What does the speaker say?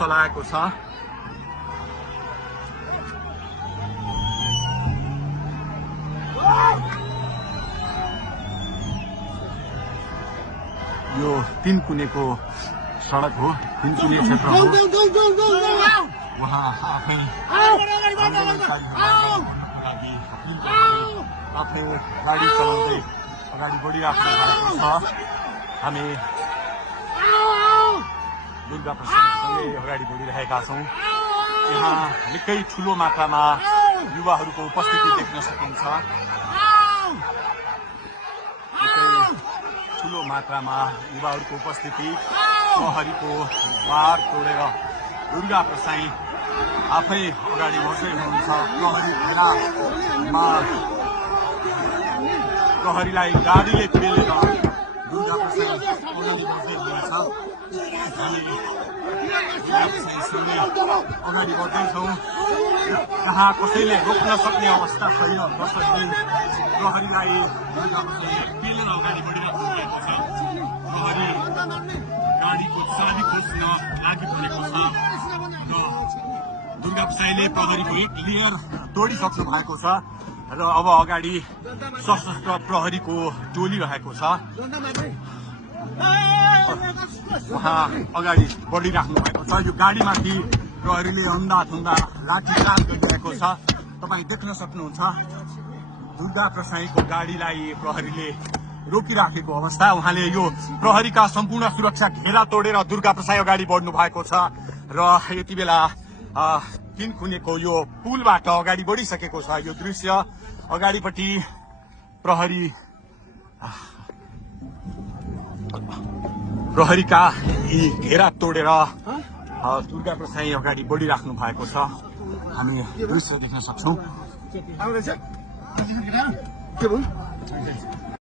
चलाएको छ। यो तीनकुनेको सडक हो, तीनकुने क्षेत्र हो। उहाँ आफै गाडी चलाउँदै अगाडि बढिराख्नु भएको छ। हामी दुर्गा प्रसादसँगै अगाडि बढिरहेका छौँ। यहाँ निकै ठुलो मात्रामा युवाहरूको उपस्थिति देख्न सकिन्छ। ठुलो मात्रामा युवाहरूको उपस्थिति, प्रहरीको बार तोडेर दुर्गा प्रसाई आफै अगाडि बढ्दै हुनुहुन्छ। प्रहरी घेरामा प्रहरीलाई गाडीले पेलेर दुर्गा प्रसाई अगाडि बढ्दै हुनुहुन्छ। अगाडि बढ्दैछौँ। यहाँ कसैले रोक्न सक्ने अवस्था छैन। कसैले प्रहरीलाई पेलेर अगाडि बढिरहेको भएको छ। प्रहरी गाडीको चाबी खोज्न लागिपरेको छ र दुर्गा प्रसाईले प्रहरीको एक लेयर तोडिसक्नु भएको छ र अब अगाडि सशस्त्र प्रहरीको टोली रहेको छ। उहाँ अगाडि बढिराख्नु भएको छ। यो गाडीमाथि प्रहरीले अन्धाधुन्दा लाठीचार्ज गरिरहेको छ। तपाईँ देख्न सक्नुहुन्छ दुर्गा प्रसाईको गाडीलाई प्रहरीले रोकिराखेको अवस्था। उहाँले यो प्रहरीका सम्पूर्ण सुरक्षा घेरा तोडेर दुर्गा प्रसाई अगाडि बढ्नु भएको छ र यति बेला तीनकुनेको यो पुलबाट अगाडि बढिसकेको छ। यो दृश्य अगाडिपट्टि प्रहरीका यी घेरा तोडेर दुर्गा प्रसाई अगाडि बढिराख्नु भएको छ। हामी दृश्य देख्न सक्छौँ।